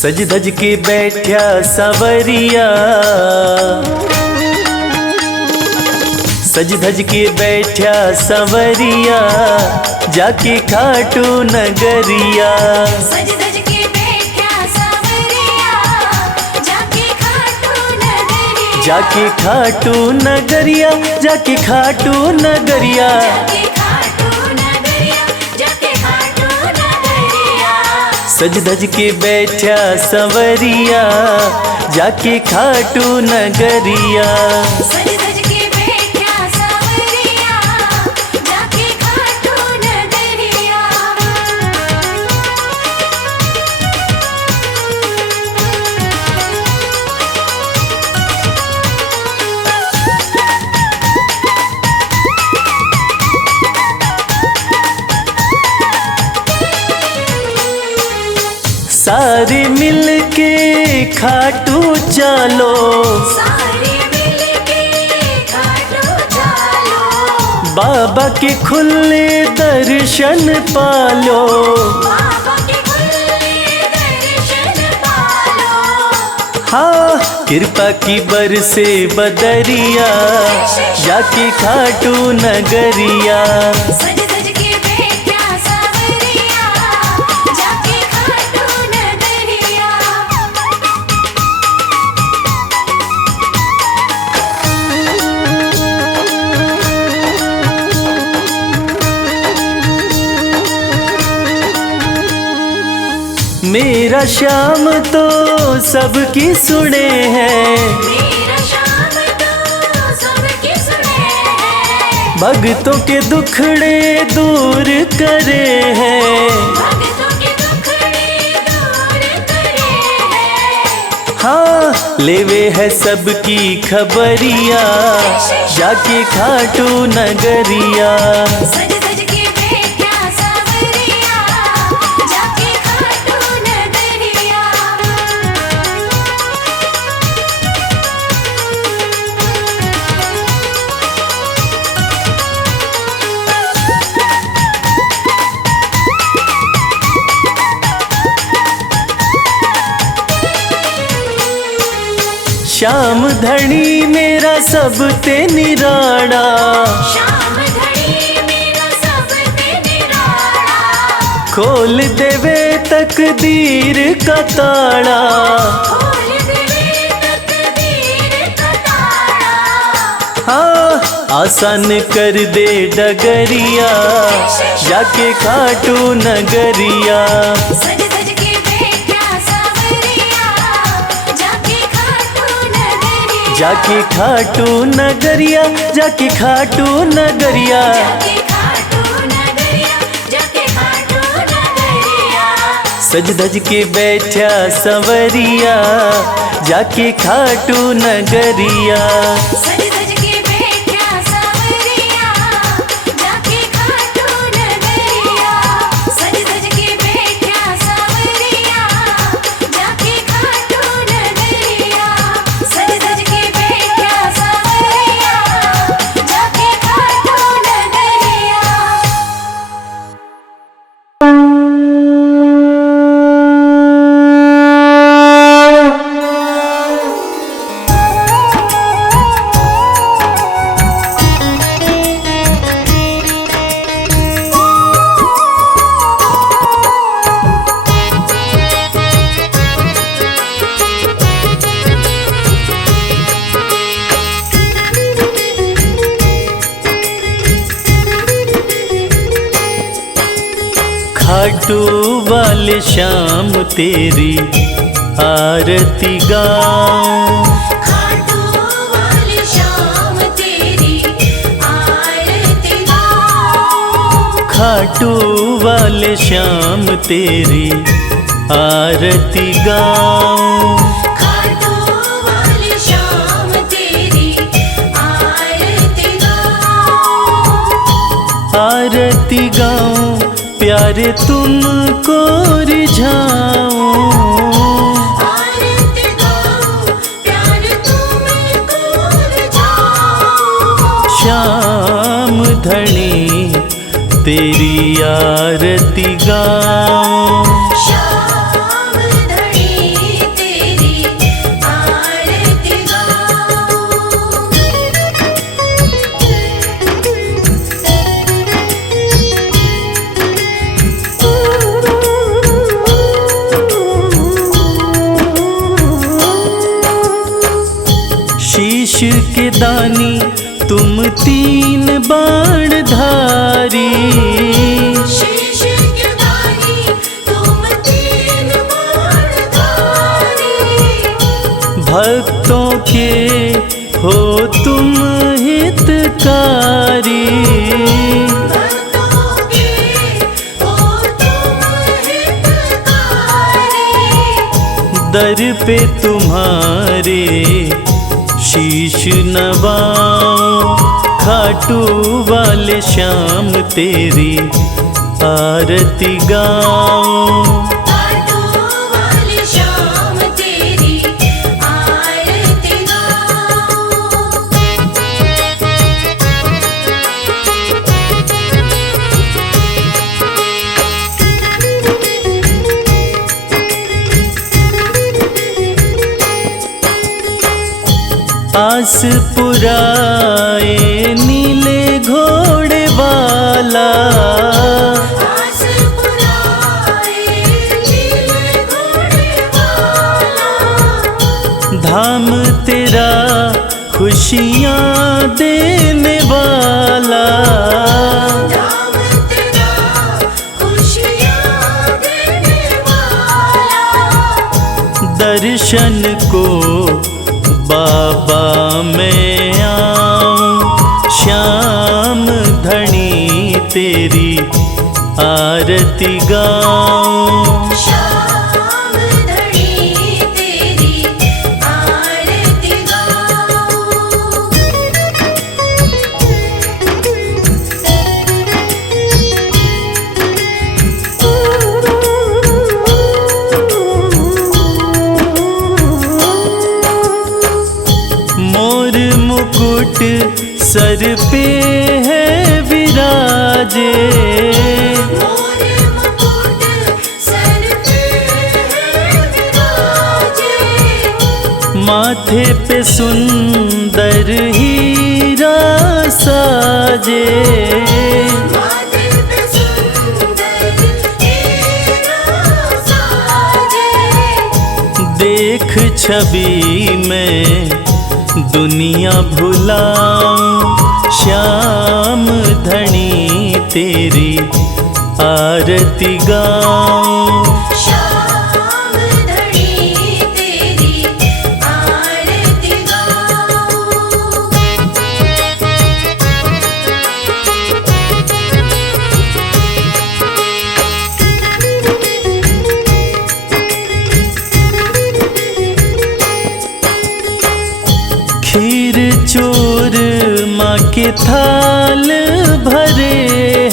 सज धज के बैठा सवरिया, सज धज के बैठा सवरिया, जाके खाटू नगरिया। सज धज के बैठा सवरिया, जाके खाटू नगरिया। जाके खाटू नगरिया, जाके खाटू नगरिया। जाके खाटू नगरिया, जाके खाटू नगरिया। सज धज के बैठा सवरिया, जाके खाटू नगरिया। सज धज के बैठा सवरिया, जाके खाटू नगरिया। सारे मिलके खाटू चलो, सारे मिलके खाटू चलो। बाबा के खुले दर्शन पालो। बाबा के खुले दर्शन पालो। हाँ, कृपा की बरसे बदरिया, जाके खाटू नगरिया। सज धज के बैठा सवरिया, जाके खाटू नगरिया। मेरा श्याम तो सबकी सुने हैं, मेरा श्याम तो सबकी सुने हैं। भक्तों के दुखड़े दूर करे हैं। भक्तों के दुखड़े दूर करे हैं। हाँ, लेवे है सबकी खबरिया, जाके खाटू नगरिया। सज धज के बैठा सवरिया, जाके खाटू नगरिया। श्याम धनी मेरा सब ते निराड़ा, श्याम धनी मेरा सब ते निराला। खोल देवे तकदीर का ताड़ा। खोल देवे तकदीर का ताला। हाँ, आसान कर दे डगरिया, जाके खाटू नगरिया। सज धज के बैठा सवरिया, जाके खाटू नगरिया। जाके खाटू नगरिया, जाके खाटू नगरिया। जाके खाटू नगरिया, जाके खाटू नगरिया। सज धज के बैठा सवरिया, जाके खाटू नगरिया। सज धज के बैठा सवरिया, जाके खाटू नगरिया। सज धज के बैठा सवरिया, जाके खाटू नगरिया। सज धज के बैठा सवरिया, जाके खाटू नगरिया। खाटू वाले श्याम तेरी आरती गाऊं। खाटू वाले श्याम तेरी आरती गाऊं। खाटू वाले श्याम तेरी आरती गाऊं। खाटू वाले श्याम तेरी आरती गाऊं। आरती गाऊं, प्यारे तुमको रिझाऊं। आरती गाऊं, प्यार तुमको रिझाऊं। श्याम धनी तेरी आरती गाऊं। श्याम धनी के दानी तुम तीन बाणधारी। शीश के दानी तुम तीन बाणधारी। भक्तों के हो तुम हितकारी। भक्तों के हो तुम हितकारी। दर पे तुम्हारे शीश नवाऊं, खाटू वाले श्याम तेरी आरती गाऊं। खाटू वाले श्याम तेरी आरती गाऊं। आस पुराए नीले घोड़े वाला। आस पुराए नीले घोड़े वाला। धाम तेरा खुशियाँ देने वाला। धाम तेरा खुशियाँ देने वाला। दर्शन को बाबा मैं आऊं, श्याम धनी तेरी आरती गाऊं। श्याम धनी तेरी आरती गाऊं। मोर मुकुट सर पे है विराजे। मोर मुकुट सर पे है विराजे। माथे पे सुंदर हीरा साजे। माथे पे सुंदर हीरा साजे। देख छवि में दुनिया भुलाऊं, श्याम धनी तेरी आरती गाऊं। श्याम धनी तेरी आरती गाऊं। खीर चूर माँ के थाल भरे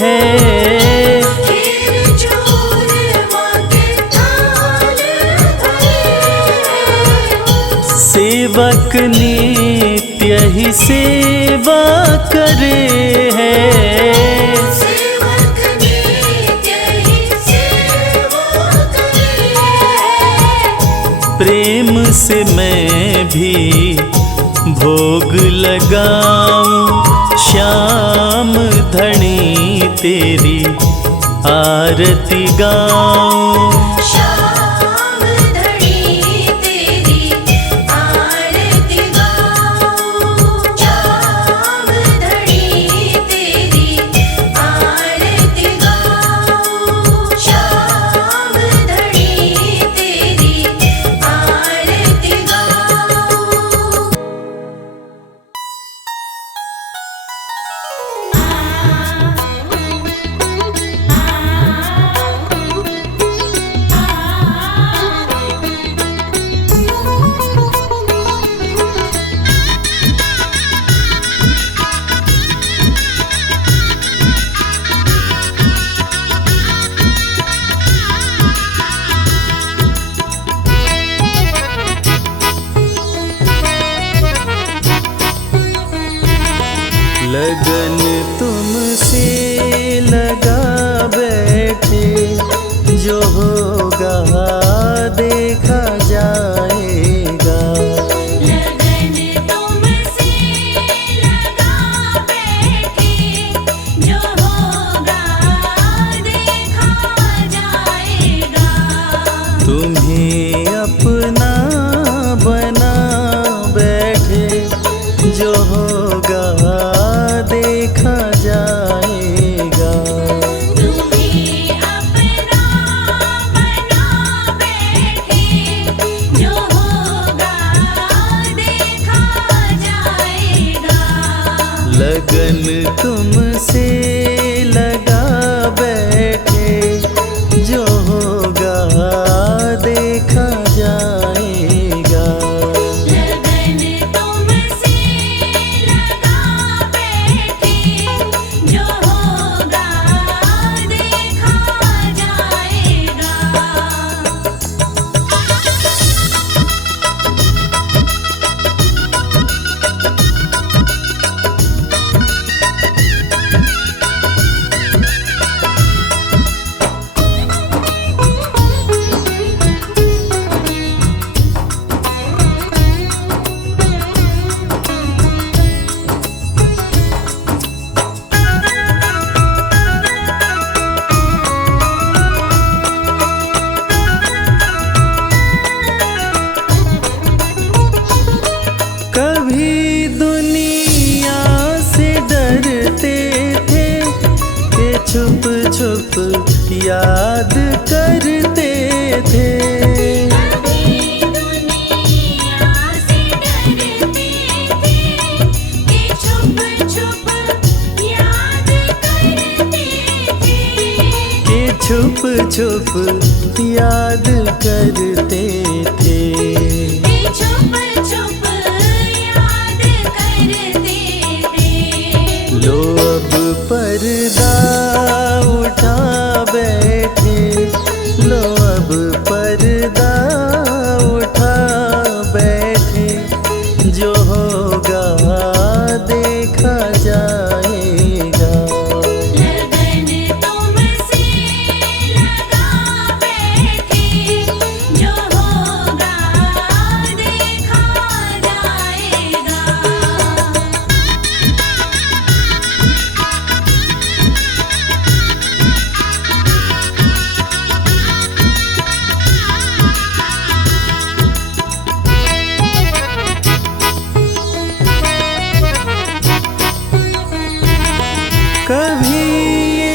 हैं। खीर चूर माँ के थाल भरे हैं। सेवक नित्य ही सेवा करे हैं। सेवक नित्य ही सेवा करे हैं। प्रेम से मैं भी भोग लगाऊं, श्याम धनी तेरी आरती गाऊं। श्याम धनी तेरी आरती गाऊं। श्याम धनी तेरी आरती गाऊं। श्याम धनी तेरी आरती गाऊं। लगन तुमसे लगा बैठे, जो होगा देखा जाएगा। लगन तुमसे लगा बैठे, जो होगा देखा जाएगा। तुम्हें अपना बना बैठे, जो छुप याद करते थे। छुप छुप याद करते थे। लो अब पर्दा उठा बैठे, लो अब पर्दा उठा बैठे, जो होगा देखा जाएगा। लगन तुमसे लगा बैठे, जो होगा देखा जाएगा। कभी ये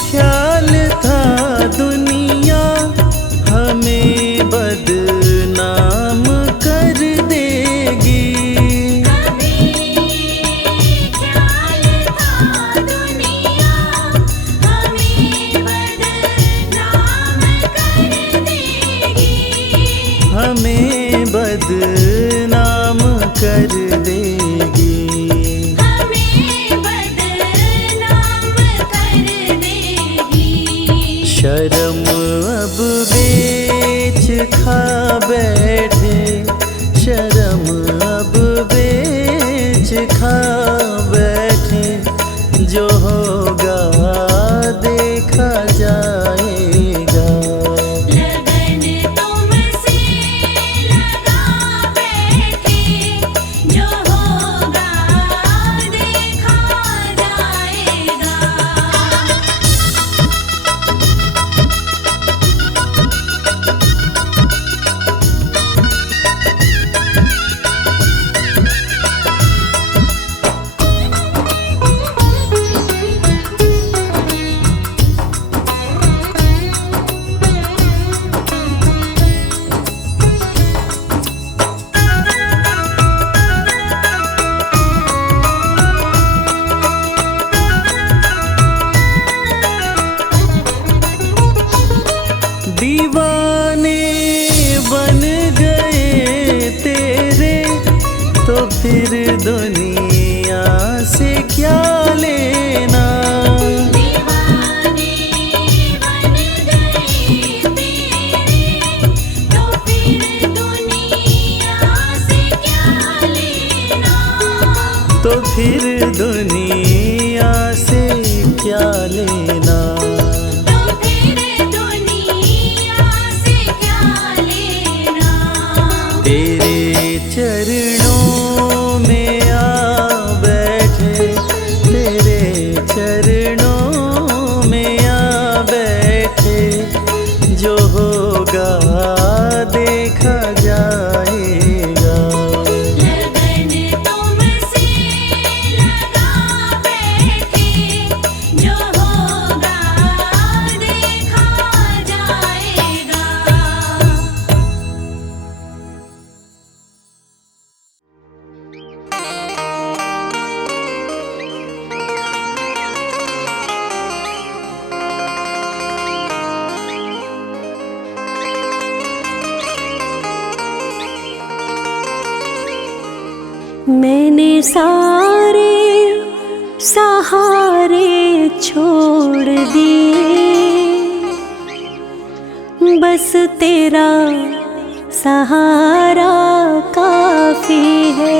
ख्याल था दुनिया हमें बदनाम कर देगी। कभी ख्याल था दुनिया हमें बदनाम कर देगी। हमें बदनाम कर देगी। हमें बदनाम कर देगी। शर्म अब बेच खा बैठे, शर्म अब बेच खा बैठे, जो होगा देखा जाएगा। लगन तुमसे लगा बैठे, जो होगा देखा जाएगा। दीवाने बन गए तेरे, तो फिर दुनिया से क्या लेना। दीवाने बन गए तेरे, तो फिर दुनिया से क्या लेना। तो फिर दुनिया से क्या लेना। तो फिर दुनिया से क्या लेना। तेरे चरणों में आ बैठे, तेरे चरणों में आ बैठे, जो होगा देखा जाएगा। लगन तुमसे लगा बैठे, जो होगा देखा जाएगा। मैंने सारे सहारे छोड़ दिए, बस तेरा सहारा काफी है।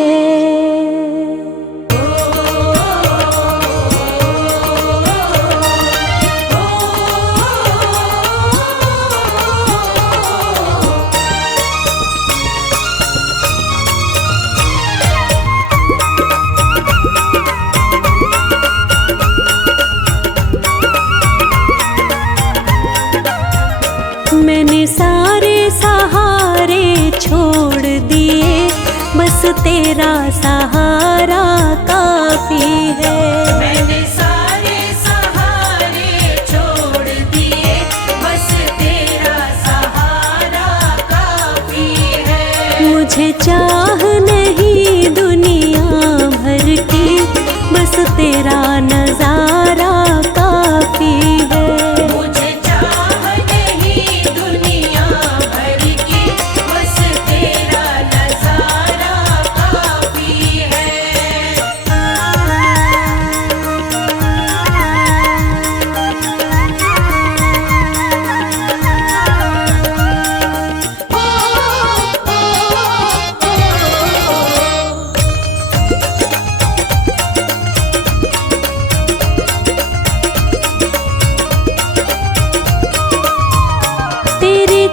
मैंने सारे सहारे छोड़ दिए, बस तेरा सहारा काफी है। मैंने सारे सहारे छोड़ दिए, बस तेरा सहारा काफी है। मुझे चाह नहीं दुनिया भर की, बस तेरा नजारा काफी है। मुझे चाह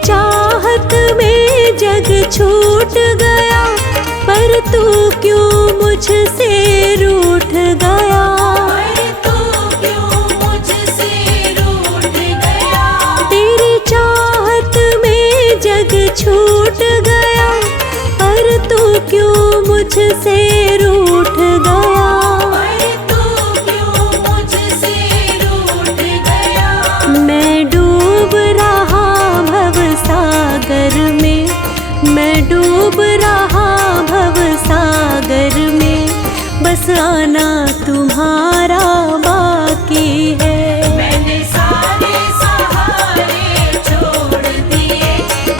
चाहत में जग छूट गया, पर तू क्यों मुझसे रूठ गया। पर तू क्यों मुझसे रूठ गया। तेरी चाहत में जग छूट गया, पर तू क्यों मुझसे रूठ गया। पर तू क्यों मुझसे रूठ गया। मैं डूब रहा भव सागर में, मैं डूब रहा भव सागर में, बस आना तुम्हारा बाकी है। मैंने सारे सहारे छोड़ दिए,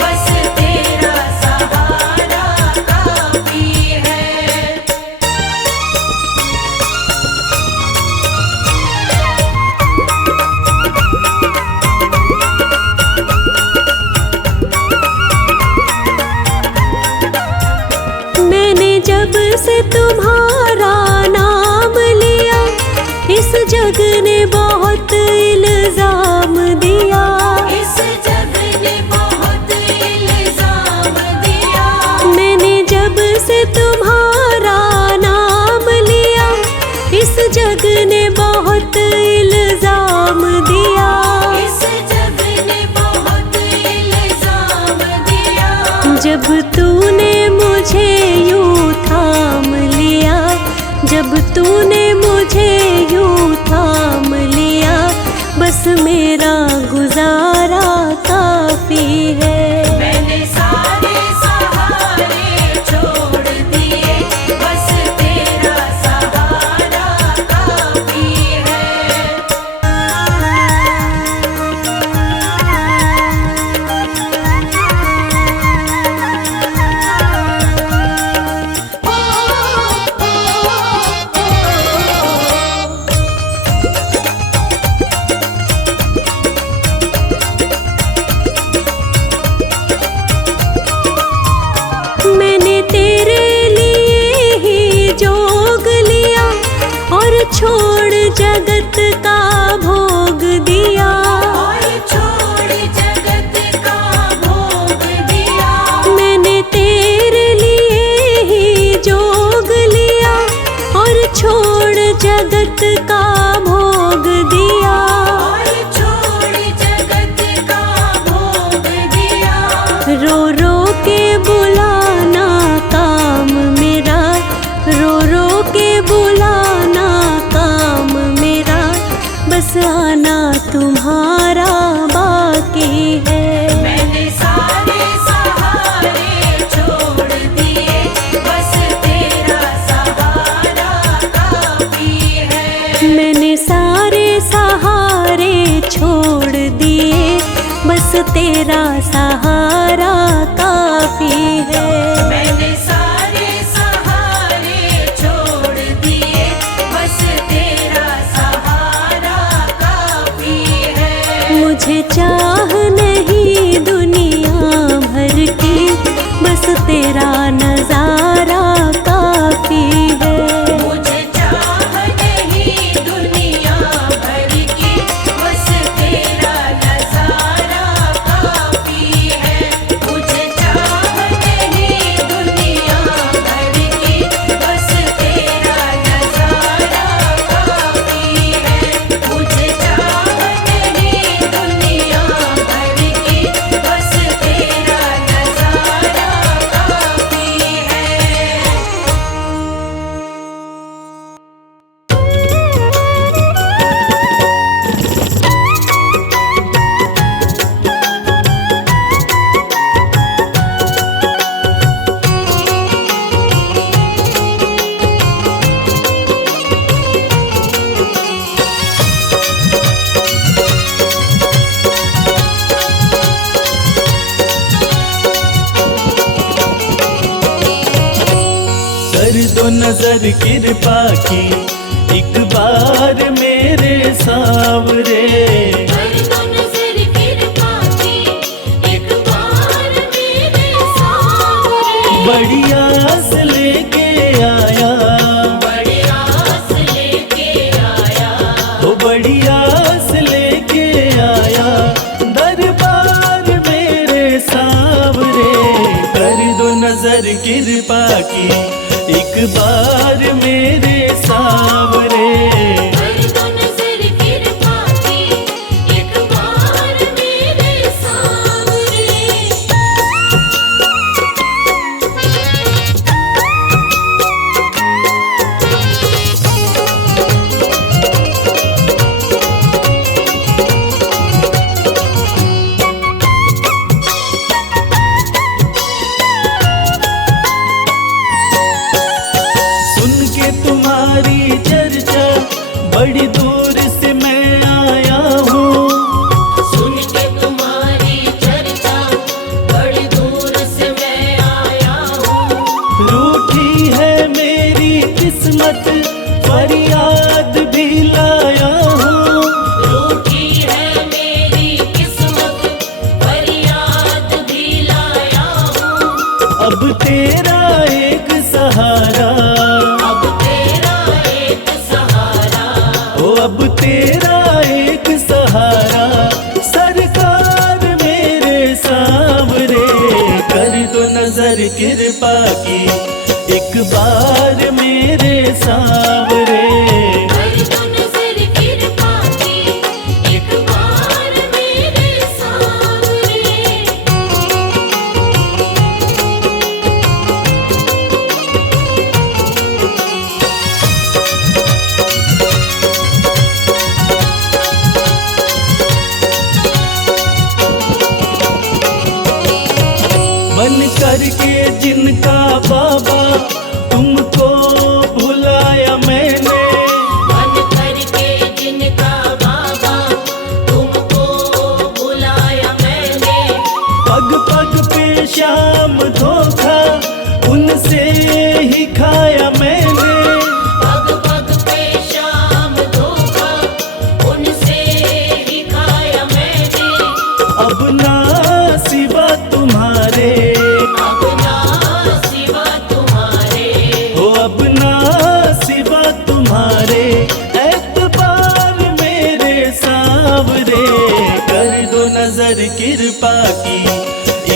बस तेरा सहारा काफी है। मैंने जब से तुम्हारा नाम लिया, इस जग ने बहुत इल्जाम दिया। इस जग ने बहुत इल्जाम दिया। मैंने जब से तुम्हारा नाम लिया, इस जग ने बहुत इल्जाम दिया। इस जग ने बहुत इल्जाम दिया। जब तूने मुझे यूं थाम लिया, जब तूने मुझे यूं थाम लिया, बस मेरा गुजारा काफी है। मैंने सारे सहारे छोड़ दिए, बस तेरा सहारा काफी है। मैंने तेरे लिए ही जोग लिया, और छोड़ जगत का भोग दिया। और छोड़ जगत का भोग दिया। मैंने तेरे लिए ही जोग लिया, और छोड़ जगत का भोग दिया। और छोड़ जगत का भोग दिया। रो रो के बुलाना काम मेरा, रो रो के बुलाना काम मेरा, बस आना तुम्हारा बाकी है। मैंने सारे सहारे छोड़ दिए, बस तेरा सहारा काफी है। मैंने सारे सहारे छोड़ दिए, बस तेरा सहारा काफी है। मैंने सारे सहारे छोड़ दिए, बस तेरा सहारा काफी है। मुझे चाह नहीं दुनिया भर की, बस तेरा नजारा काफी है। मुझे चाह नहीं दुनिया भर की, बस तेरा नजारा काफी है। मुझे चाह नहीं दुनिया भर की, बस तेरा नजारा काफी है। मुझे चाह नहीं दुनिया भर की, बस तेरा नजारा काफी है। कर दो नजर कृपा की एक बार मेरे सावरे। कर दो नजर कृपा की, एक बार मेरे सावरे। बड़ी आस लेके आया, बड़ी आस लेके आया। वो बड़ी आस लेके आया, दरबार मेरे नजर कृपा की, एक बार मेरे सावरे। कर दो नजर कृपा की, एक बार मेरे सावरे। सुन के तुम्हारी चर्चा बड़ी दूर से मैं आया हूँ। सुन के तुम्हारी चर्चा बड़ी दूर से मैं आया हूँ। रूठी है मेरी किस्मत, फरियाद भी लाया हूँ। रूठी है मेरी किस्मत, फरियाद भी लाया हूँ। अब तेरा एक सहारा, अब तेरा एक सहारा, ओ अब तेरा एक सहारा, सरकार मेरे सावरे। कर दो नजर कृपा की, एक बार मेरे सावरे। कर दो नजर कृपा की, एक बार मेरे सावरे। बन करके जिनका बाबा तुमको भुलाया मैंने। मन करके जिनका बाबा तुमको बुलाया मैंने। पग पग पे शाम धोखा उनसे ही खाया मैंने। पग पग पे शाम धोखा उनसे ही खाया मैंने। अब ना सिवा तुम्हारे, अब ना सिवा तुम्हारे, हो अब ना सिवा तुम्हारे, एतबार मेरे सावरे। कर दो नजर कृपा की,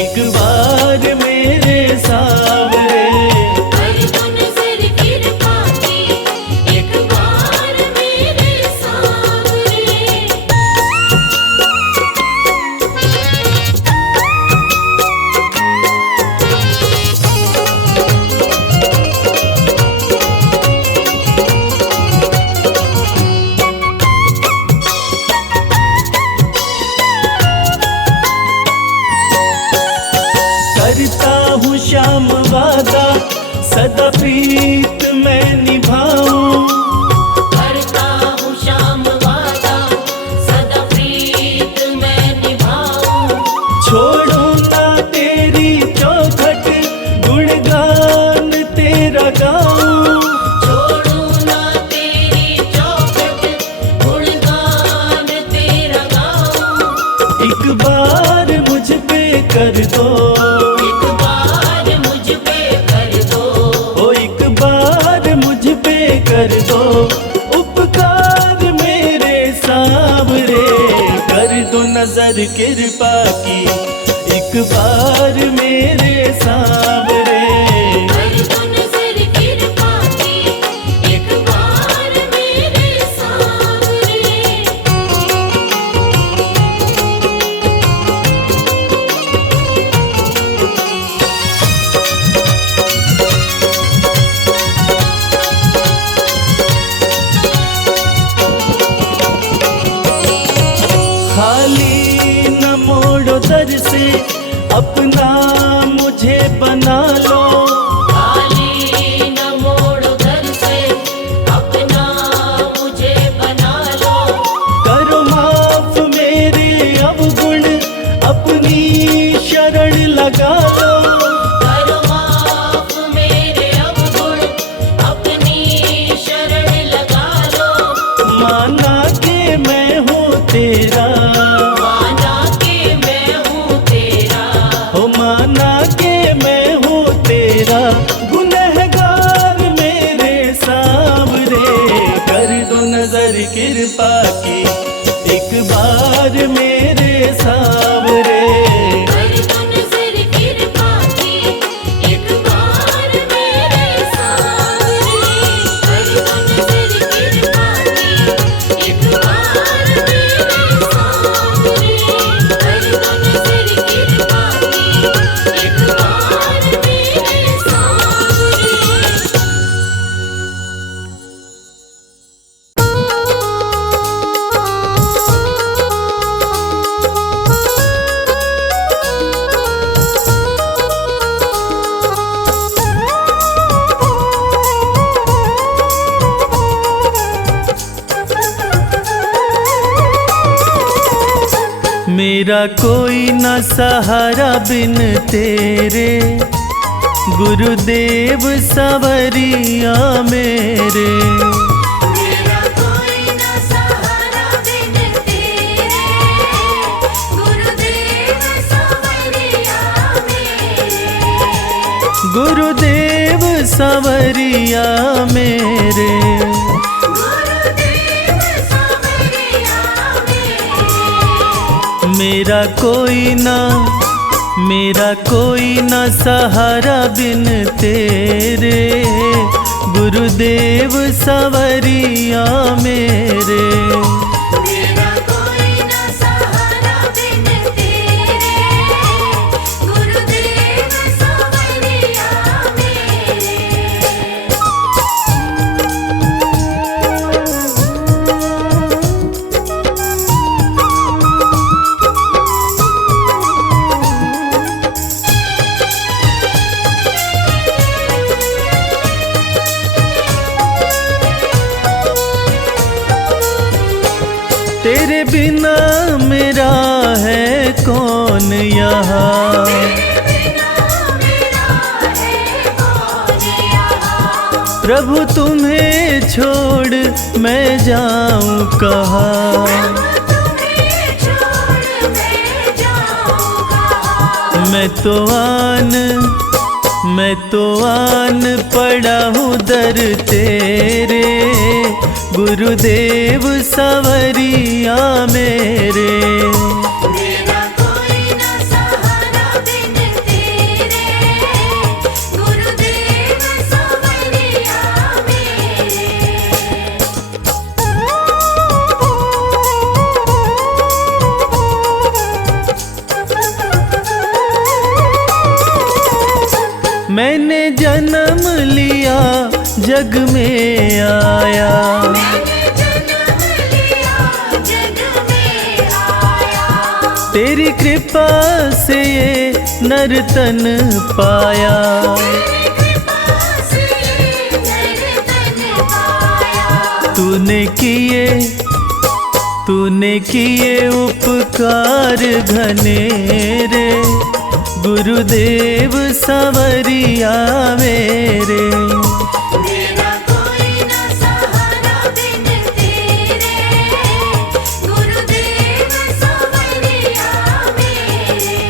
एक बार मेरे सावरे। कर दो नजर कृपा की, एक बार मेरे सावरे। करता हूँ श्याम वादा, सदा प्रीत मैं निभाऊं। करता हूँ श्याम वादा, सदा प्रीत मैं निभाऊं। छोड़ूं ना तेरी चौखट, गुणगान तेरा गाऊं। छोड़ू ना तेरी चौखट, गुणगान तेरा गाऊं। एक बार मुझ पे कर दो, एक बार मुझ पे कर दो। ओ एक बार मुझ पे कर दो, उपकार मेरे सावरे। कर दो नजर कृपा की, एक बार मेरे सावरे। कर दो नजर कृपा की, एक बार मेरे सावरे। खाली न मोड़ो दर से, अपना मुझे बना लो। खाली न मोड़ो दर से, अपना मुझे बना लो। करो माफ मेरे अवगुण, अपनी शरण लगा लो। करो माफ मेरे अवगुण, अपनी शरण लगा लो। माना कि मैं हूँ तेरा, माना कि मैं हूँ तेरा। हो माना कि मैं हूँ तेरा, गुनहगार मेरे सावरे। कर दो नजर कृपा की, एक बार मेरे सावरे। कर दो नजर कृपा की, एक बार मेरा कोई न सहारा बिन तेरे, गुरुदेव सवरिया मेरे। मेरा कोई न सहारा बिन तेरे, गुरुदेव सवरिया मेरे। गुरुदेव सवरिया मेरे। गुरुदेव सवरिया मेरे। मेरा कोई न सहारा बिन तेरे, गुरुदेव सवरिया मेरे। मेरा कोई न सहारा बिन तेरे, गुरुदेव सवरिया मेरे। तेरे बिना मेरा है कौन यहाँ, प्रभु तुम्हें छोड़ मैं जाऊं कहाँ। मैं तो आन पड़ा हूँ दर तेरे, गुरुदेव सवरिया मेरे। मेरा कोई न सहारा बिन तेरे, गुरुदेव सवरिया मेरे। मैंने जन्म लिया जग में आया, मैंने जन्म लिया जग में आया। तेरी कृपा से ये नर्तन पाया। तेरी कृपा से नर्तन पाया। तूने किए उपकार घनेरे, गुरुदेव सवरिया मेरे। मेरा कोई न सहारा बिन तेरे, गुरुदेव सवरिया मेरे।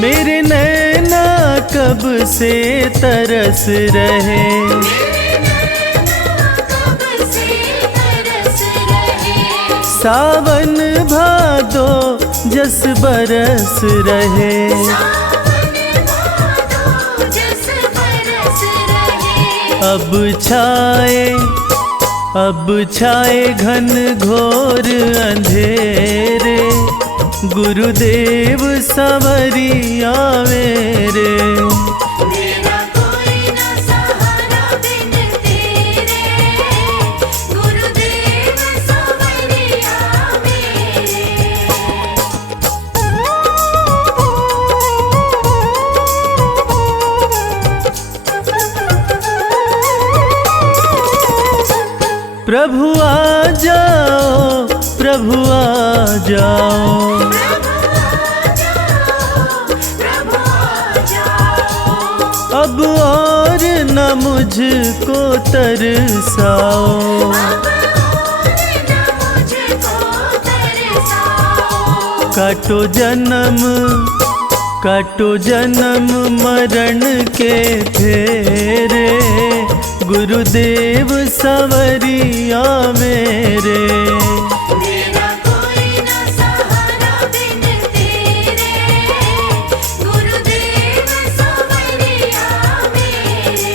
मेरे नैना कब से तरस रहे, कब से तरस रहे। सावन भादो जस बरस रहे। सावन भादो जस बरस रहे। अब छाए घन घोर अंधेरे, गुरुदेव सवरिया मेरे। मेरा कोई न सहारा बिन तेरे, गुरुदेव सवरिया मेरे। प्रभु आ जाओ, प्रभु आ जाओ। प्रभु आ जाओ। अब और न मुझको तरसाओ, अब और न मुझको तरसाओ। काटो जन्म मरण के फेरे, गुरुदेव सवरिया मेरे। मेरा कोई न सहारा बिन तेरे, गुरुदेव सवरिया मेरे।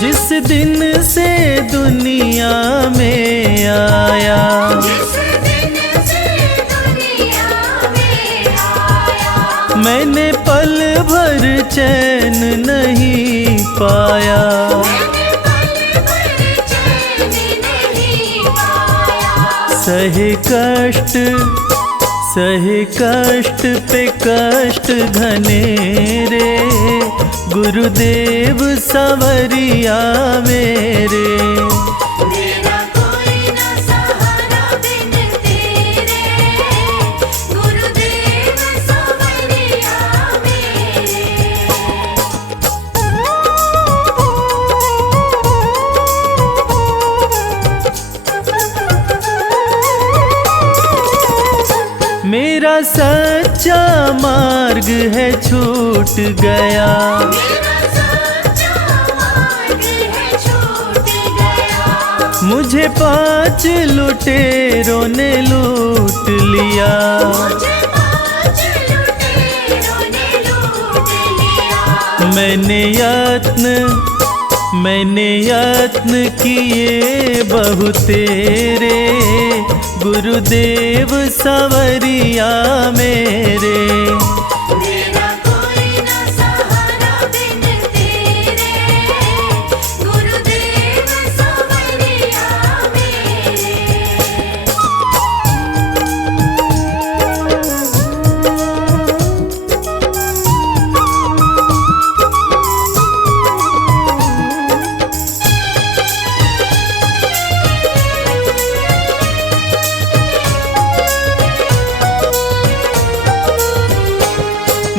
जिस दिन से दुनिया में आया, जिस दिन से दुनिया में आया, मैंने पल भर चैन नहीं पाया। मैंने पल भर चैन नहीं पाया। सहे कष्ट पे कष्ट घने रे, गुरुदेव संवरिया मेरे। मेरा कोई न सहारा बिन तेरे, गुरुदेव संवरिया मेरे। मेरा सच्चा मार्ग है छूट गया, मेरा सच्चा मार्ग है छूट गया। मुझे 5 लुटेरों ने लूट लिया। मुझे 5 लुटेरों ने लूट लिया। मैंने यत्न किए बहु तेरे, गुरुदेव संवरिया मेरे। मेरा कोई न सहारा बिन तेरे, गुरुदेव संवरिया मेरे।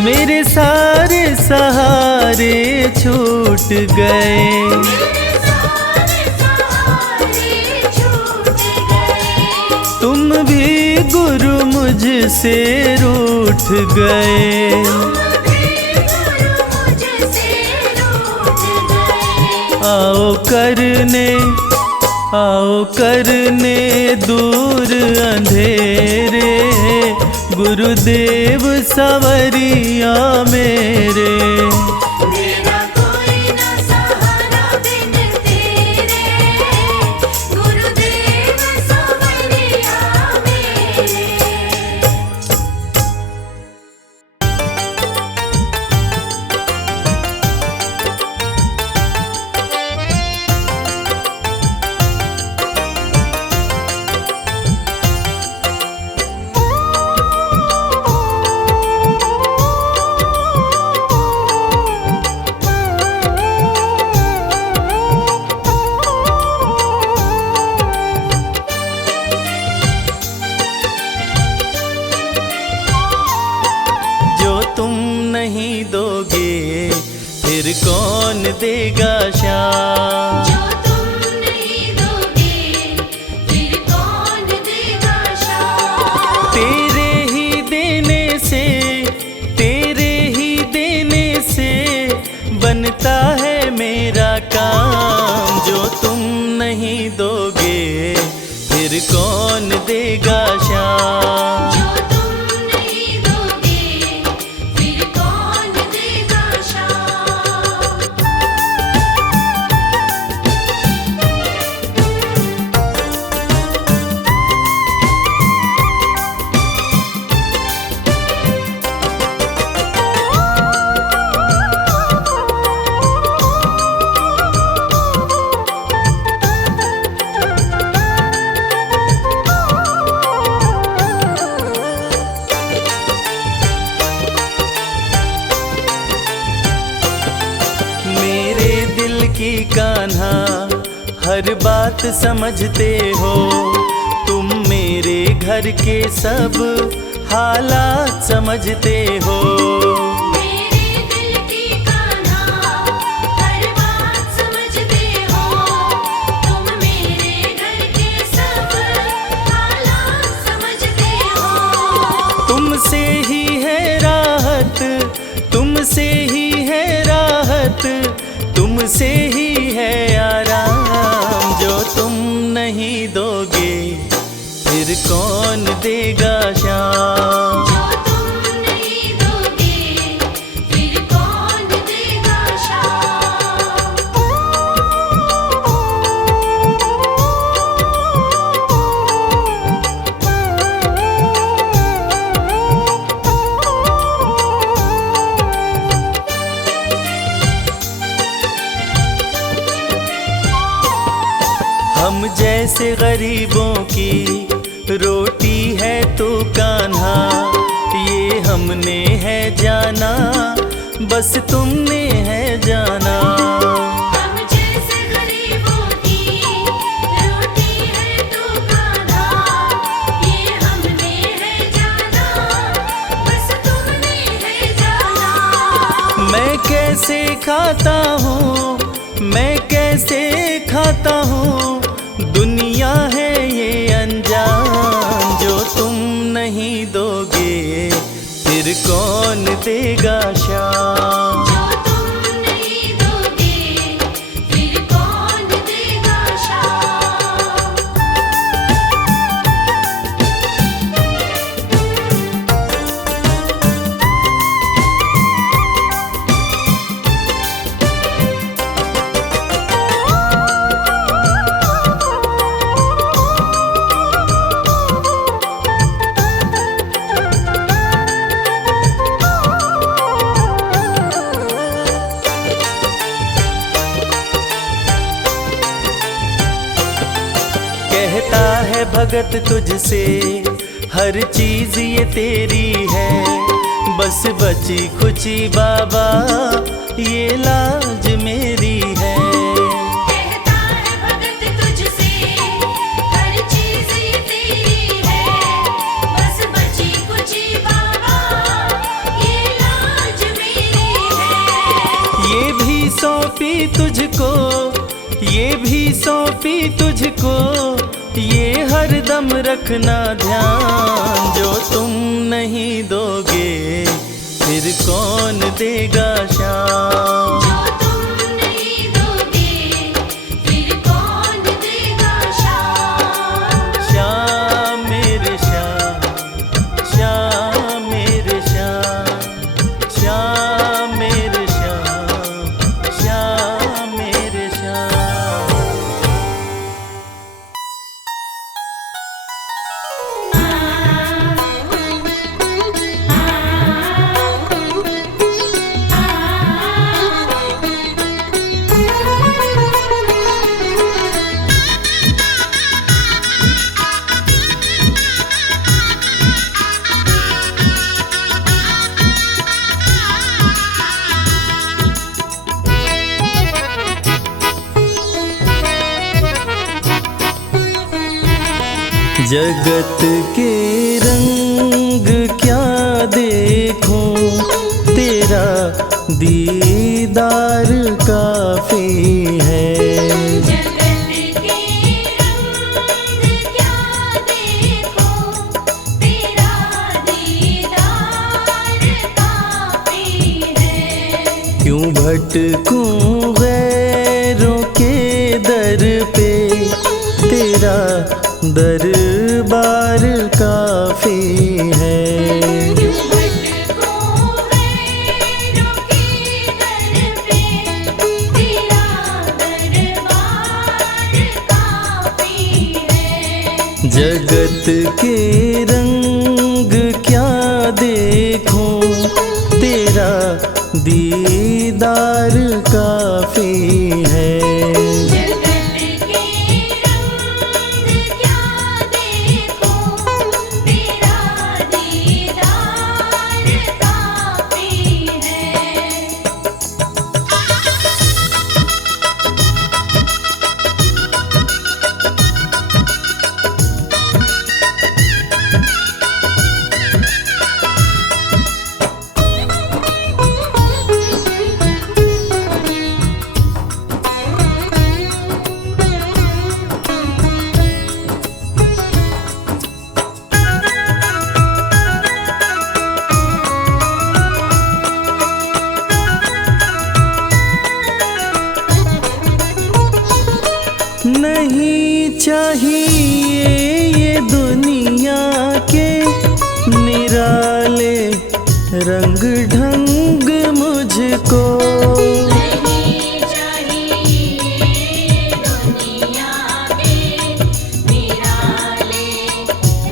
मेरे सारे सहारे छूट गए, मेरे सारे सहारे छूट गए। तुम भी गुरु मुझसे रूठ गए। तुम भी गुरु मुझसे रूठ गए। आओ करने दूर अंधेरे, गुरुदेव संवरिया मेरे। मेरा कोई न सहारा बिन तेरे, गुरुदेव संवरिया मेरे। फिर कौन देगा शाम। जो तुम नहीं दोगे फिर कौन देगा शाम। तेरे ही देने से बनता है मेरा काम। जो तुम नहीं दोगे फिर कौन देगा शाम। जो तुम नहीं दोगे फिर कौन देगा शाम। मेरे दिल की कान्हा हर बात समझते हो। तुम मेरे घर के सब हालात समझते हो। मेरे दिल की कान्हा हर बात समझते हो। तुम मेरे घर के सब हालात समझते हो। तुमसे ही है राहत, तुमसे ही है राहत, तुमसे ही है आराम। जो तुम नहीं दोगे फिर कौन देगा शाम। जो तुम नहीं दोगे फिर कौन देगा शाम। हम जैसे गरीबों की रोटी है तू कान्हा, ये हमने है जाना, बस तुमने है जाना। हम जैसे गरीबों की रोटी है तू कान्हा, ये हमने है जाना, बस तुमने है जाना। मैं कैसे खाता हूँ, मैं कैसे खाता हूँ, दुनिया है ये अनजान। जो तुम नहीं दोगे फिर कौन देगा शाम। जो तुम नहीं दोगे फिर कौन देगा शाम। कहता है भगत तुझसे हर चीज ये तेरी है, बस बची खुची बाबा ये लाज मेरी है। कहता है भगत तुझसे हर चीज ये तेरी है, बस बची कुची बाबा ये लाज मेरी है। ये भी सौंपी तुझको, ये भी सौंपी तुझको, ये हर दम रखना ध्यान। जो तुम नहीं दोगे फिर कौन देगा शाम। जो तुम नहीं दोगे फिर कौन देगा शाम। श्याम मेरे श्याम, श्याम मेरे श्याम, श्याम मेरे श्याम, श्याम मेरे श्याम। जगत के रंग क्या देखूं, तेरा दीदार काफी है। जगत के रंग क्या देखो, तेरा दीदार काफी है। क्यों भटकूं गैरों के दर पे, तेरा दरबार काफी है। क्यों भटको गैरों के दर पे, तेरा दरबार काफी है। जगत के रंग क्या देखूं, तेरा दीदार काफी है। जगत के रंग क्या देखो, तेरा दीदार काफी है। नहीं चाहिए ये दुनिया के निराले रंग ढंग मुझको। नहीं चाहिए दुनिया के निराले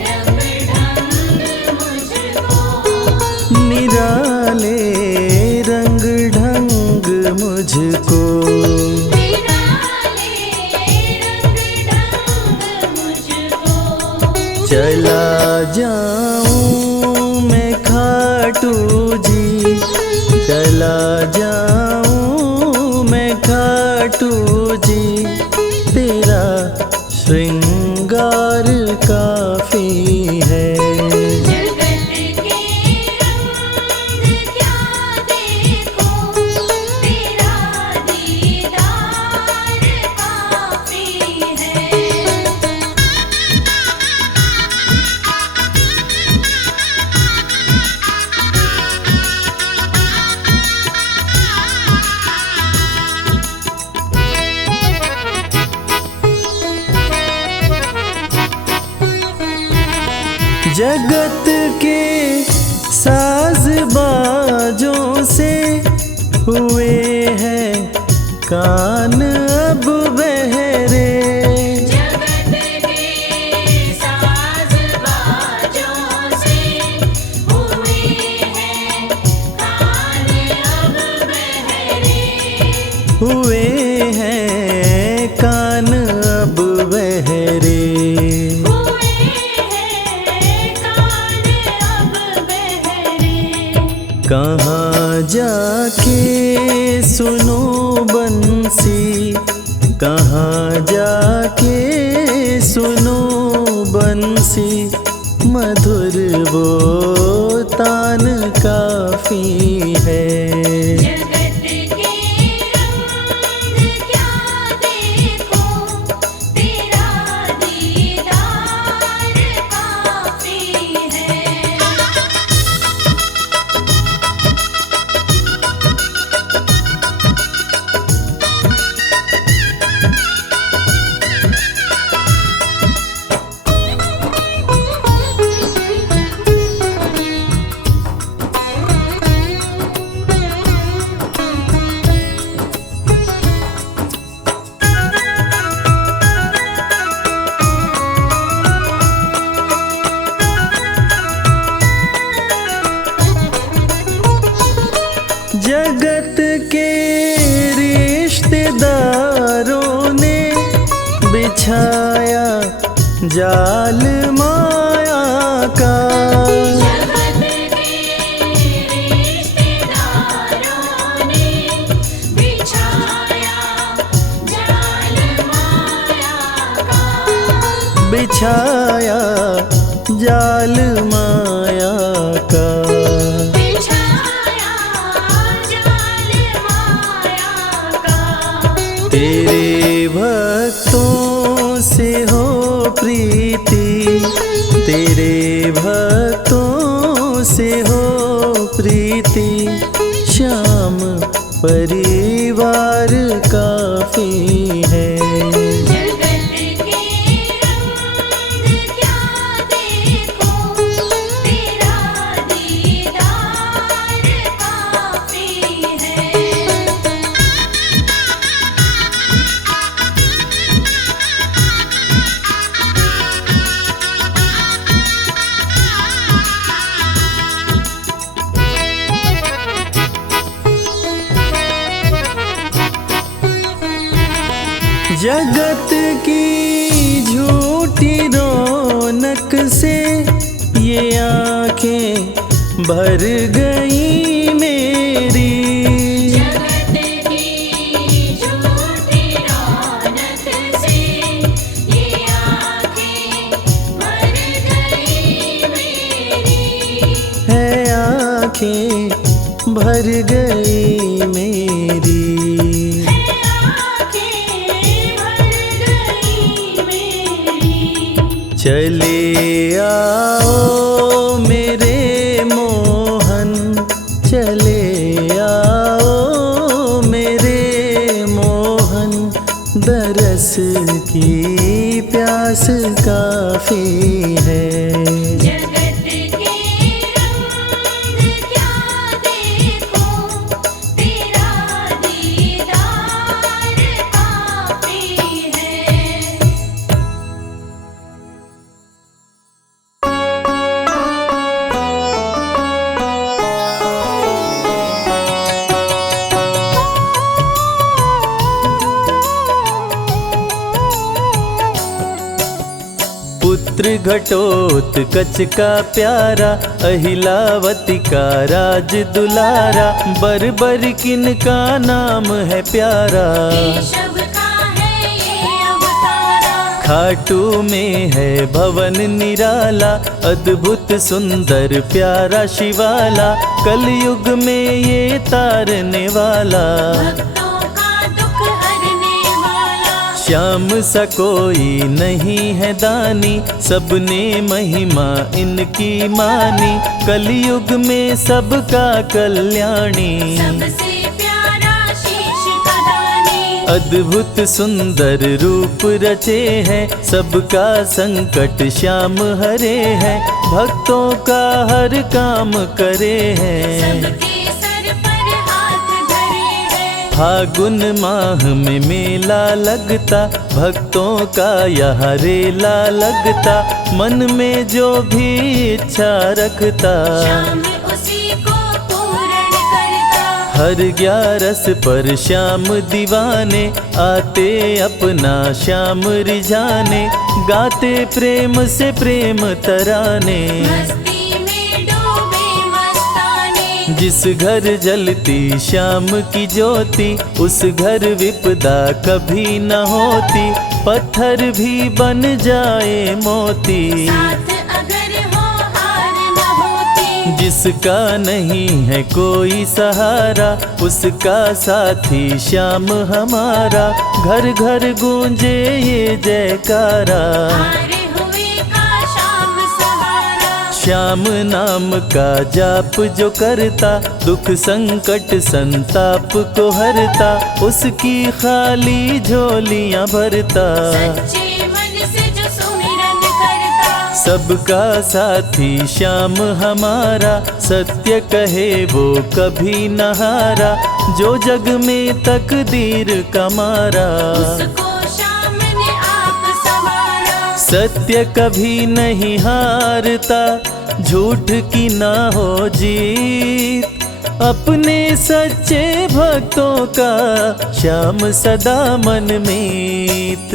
रंग ढंग मुझको। निराले रंग ढंग मुझको। निराले रंग ढंग चला जाऊं मैं खाटू जी, तेरा श्रृंगार काफी है। जगत के रंग क्या देखो, तेरा दीदार काफी है। जगत के साज बाजों से हुए हैं कान अब बहरे। जगत के साज बाजों से हुए हैं कान अब बहरे। हुए हैं कान अब बहरे। हुए हैं कान अब बहरे। कहाँ जाके सुनो बंसी, कहाँ जाके सुनो बंसी, मधुर वो तान काफी है। जगत के रंग क्या देखो, तेरा दीदार काफी है। जगत के रिश्तेदारों ने बिछाया जाल माया का। जगत के रिश्तेदारों ने बिछाया जाल माया का। बिछाया जाल माया का। बिछाया जाल माया का। तेरे भक्तों से हो प्रीति, तेरे भक्तों से हो प्रीति, श्याम परिवार काफी है। जगत के रंग क्या देखो, तेरा दीदार काफी है। जगत की झूठी रौनक से ये आंखें भर गई मेरी। जगत की झूठी रौनक से ये आँखें भर गई मेरी। है आंखें भर गई मेरी। चले आओ मेरे मोहन, चले आओ मेरे मोहन, दरस की प्यास काफी है। जगत के रंग क्या देखो, तेरा दीदार काफी है। पुत्र घटोत्कच का प्यारा, अहिलावती का राज दुलारा, बरबर किन का नाम है प्यारा। केशव का है ये अवतारा, खाटू में है भवन निराला, अद्भुत सुंदर प्यारा शिवाला, कलयुग में ये तारने वाला। भक्तों का दुख हरने वाला, श्याम सा कोई नहीं है दानी, सबने महिमा इनकी मानी, कलयुग में सबका कल्याणी। सबसे प्यारा शीश का दानी, अद्भुत सुंदर रूप रचे हैं, सबका संकट श्याम हरे हैं, भक्तों का हर काम करे हैं। सबके सर पर हाथ धरे हैं। फागुन माह में मेला लगता, भक्तों का यहाँ रेला लगता, मन में जो भी इच्छा रखता, श्याम उसी को पूर्ण करता। हर 11 पर श्याम दीवाने, आते अपना श्याम रिझाने, गाते प्रेम से प्रेम तराने। मस्ती में डूबे मस्ताने, जिस घर जलती श्याम की ज्योति, उस घर विपदा कभी न होती, पत्थर भी बन जाए मोती। साथ अगर हो हार न होती, जिसका नहीं है कोई सहारा, उसका साथी श्याम हमारा, घर घर गूंजे ये जयकारा। हारे हुए का श्याम सहारा। श्याम नाम का जाप जो करता, दुख संकट संताप को हरता, उसकी खाली झोलियां भरता। सच्चे मन से जो सुमिरन करता, सबका साथी श्याम हमारा, सत्य कहे वो कभी न हारा, जो जग में तकदीर का मारा। उसको श्याम ने आप संवारा। सत्य कभी नहीं हारता, झूठ की ना हो जीत, अपने सच्चे भक्तों का श्याम सदा मन मीत।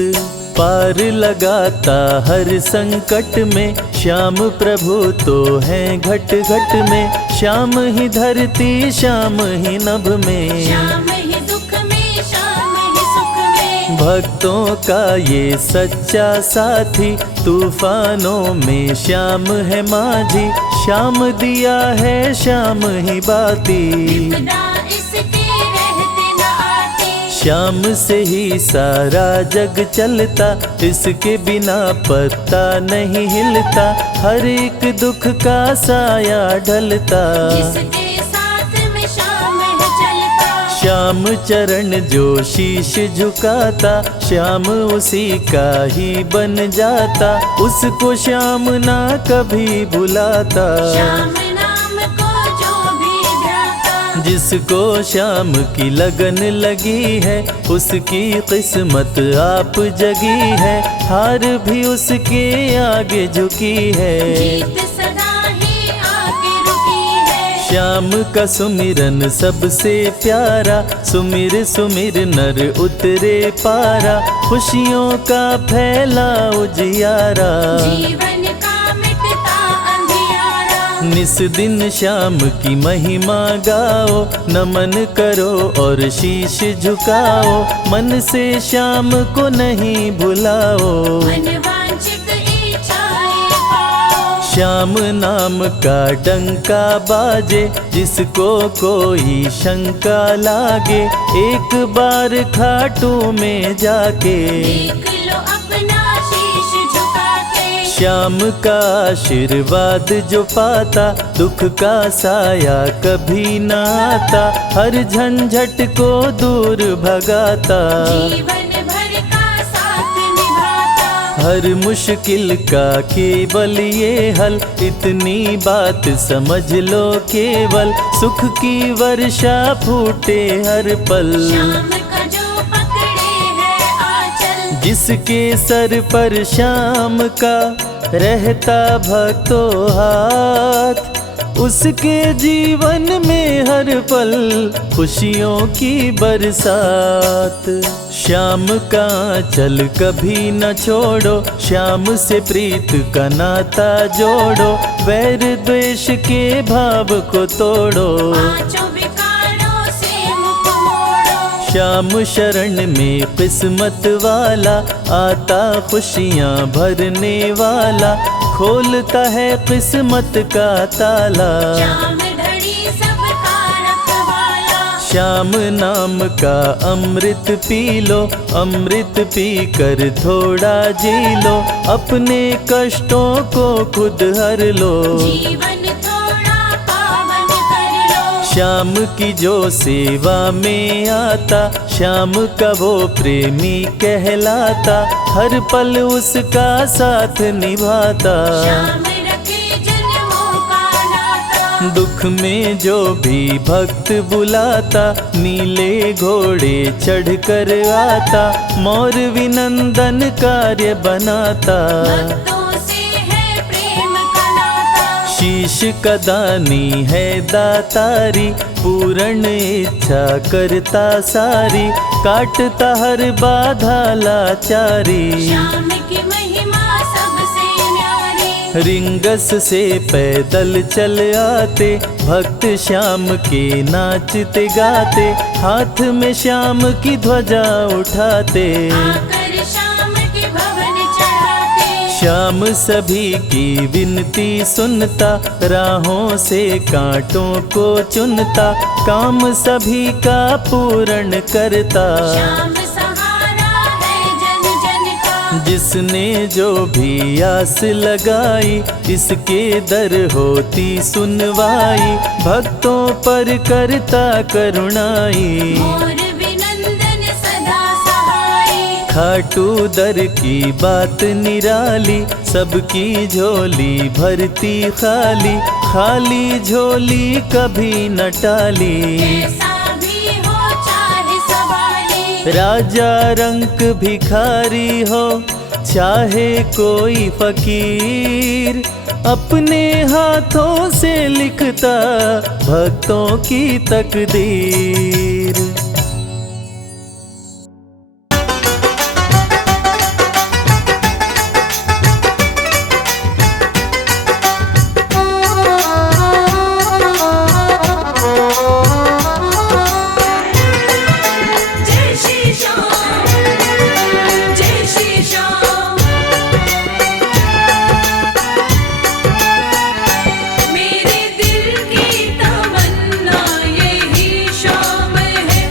पार लगाता हर संकट में, श्याम प्रभु तो हैं घट घट में, श्याम ही धरती श्याम ही नभ में, श्याम ही दुख में श्याम ही सुख में। भक्तों का ये सच्चा साथी, तूफानों में श्याम है माझी, श्याम दिया है श्याम ही बाती। विपदा इसके रहते न आती, श्याम से ही सारा जग चलता, इसके बिना पत्ता नहीं हिलता, हर एक दुख का साया ढलता। जिसके साथ में श्याम है चलता, श्याम चरण जो शीश झुकाता, श्याम उसी का ही बन जाता, उसको श्याम ना कभी भुलाता। श्याम नाम को जो भी ध्याता, जिसको श्याम की लगन लगी है, उसकी किस्मत आप जगी है, हार भी उसके आगे झुकी है। जीत सदा ही आके रुकी है। श्याम का सुमिरन सबसे प्यारा, सुमिर सुमिर नर उतरे पारा, खुशियों का फैला उजियारा। जीवन का मिटता अंधियारा, निस दिन श्याम की महिमा गाओ, नमन करो और शीश झुकाओ, मन से श्याम को नहीं भुलाओ। मनवांछित इच्छाएं पाओ, श्याम नाम का डंका बाजे, जिसको कोई शंका लागे, एक बार खाटू में जाके, देख लो अपना शीश झुका के। श्याम का आशीर्वाद जो पाता, दुख का साया कभी न आता, हर झंझट को दूर भगाता, जीवन भर का साथ निभाता। हर मुश्किल का केवल ये हल, इतनी बात समझ लो केवल, सुख की वर्षा फूटे हर पल। श्याम का जो पकड़े है आंचल, जिसके सर पर श्याम का रहता भक्तों हाथ, उसके जीवन में हर पल खुशियों की बरसात। श्याम का चल कभी न छोड़ो, श्याम से प्रीत का नाता जोड़ो, वैर द्वेष के भाव को तोड़ो। पांचों विकारों से मुख मोड़ो। श्याम शरण में किस्मत वाला, आता खुशियाँ भरने वाला, खोलता है किस्मत का ताला। श्याम धड़ी सबका रखवाला। श्याम नाम का अमृत पी लो, अमृत पी कर थोड़ा जी लो, अपने कष्टों को खुद हर लो। जीवन थोड़ा पावन कर लो। श्याम की जो सेवा में आता, श्याम का वो प्रेमी कहलाता, हर पल उसका साथ निभाता। श्याम रखे जन्मों का नाता। दुख में जो भी भक्त बुलाता, नीले घोड़े चढ़ कर आता, मोर विनंदन कार्य बनाता। भक्तों से है प्रेम का नाता। शीश का दानी है दातारी, पूर्ण इच्छा करता सारी, काटता हर बाधा लाचारी। श्याम की महिमा सबसे न्यारी। रिंगस से पैदल चल आते, भक्त श्याम के नाचते गाते, हाथ में श्याम की ध्वजा उठाते। आकर श्याम के भवन चढ़ाते। श्याम सभी की विनती सुनता, राहों से कांटों को चुनता, काम सभी का पूर्ण करता। श्याम सहारा है जन जन का। जिसने जो भी आस लगाई, इसके दर होती सुनवाई, भक्तों पर करता करुणाई। मोर विनंदन सदा सहाई। खाटू दर की बात निराली, सबकी झोली भरती खाली, खाली झोली कभी न टाली। कैसा भी हो चाहे सवाली। राजा रंक भिखारी हो, चाहे कोई फकीर, अपने हाथों से लिखता भक्तों की तकदीर। जय श्री श्याम, जय श्री श्याम। मेरे दिल की तमन्ना यही शाम है।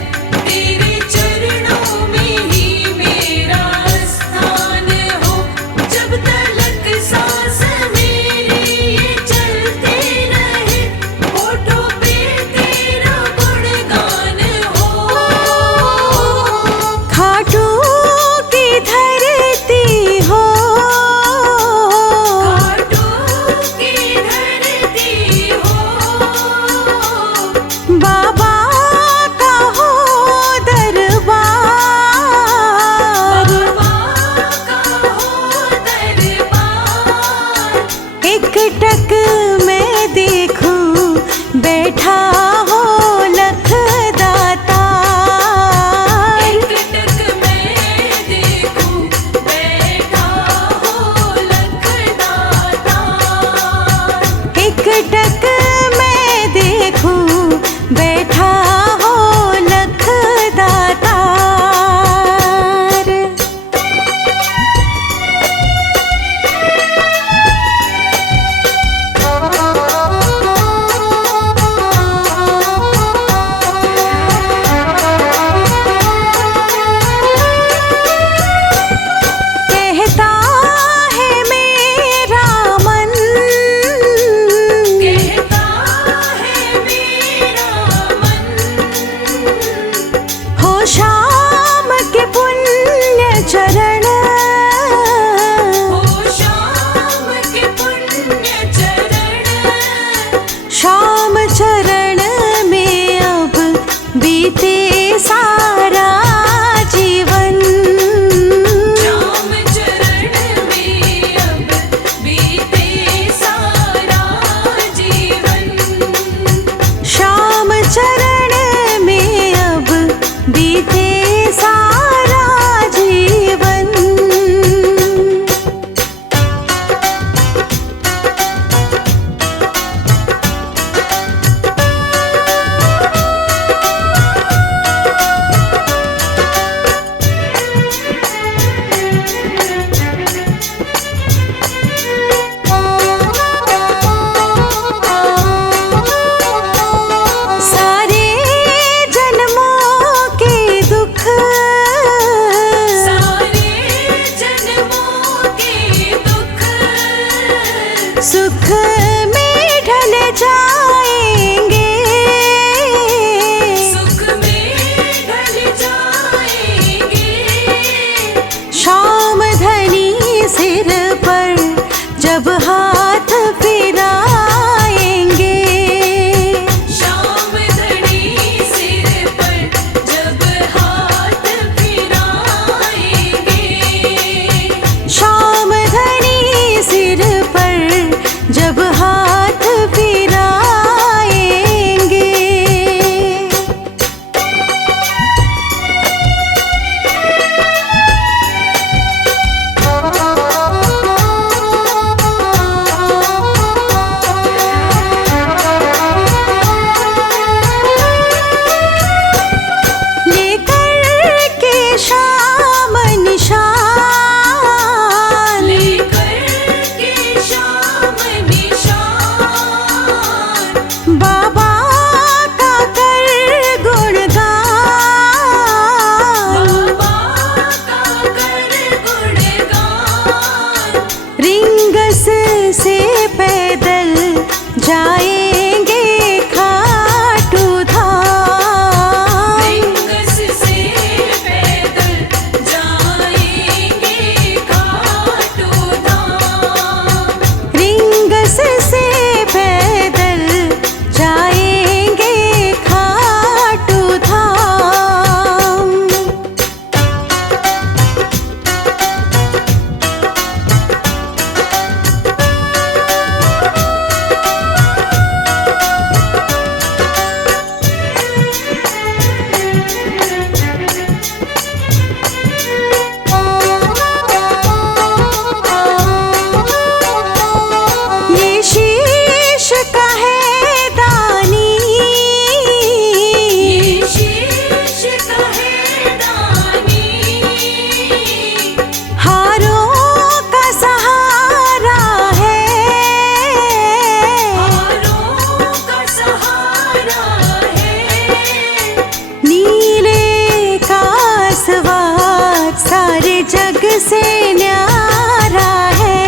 से न्यारा है।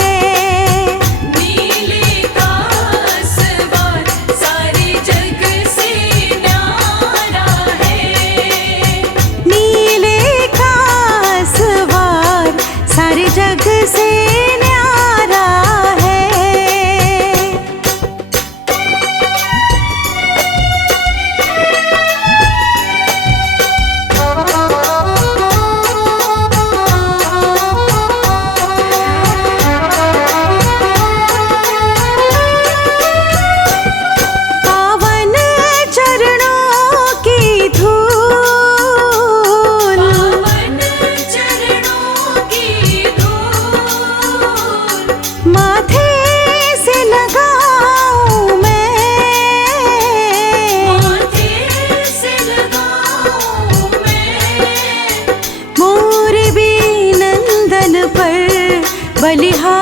नीले का आसमान सारे जग से न्यारा है। नीले का आसमान सारे जग से न्यारा है। पावन चरणों की धूल पावन चरणों की धूल माथे से लगाऊं मैं, माथे से लगाऊं मैं। मोर भी नंदन पर बलिहार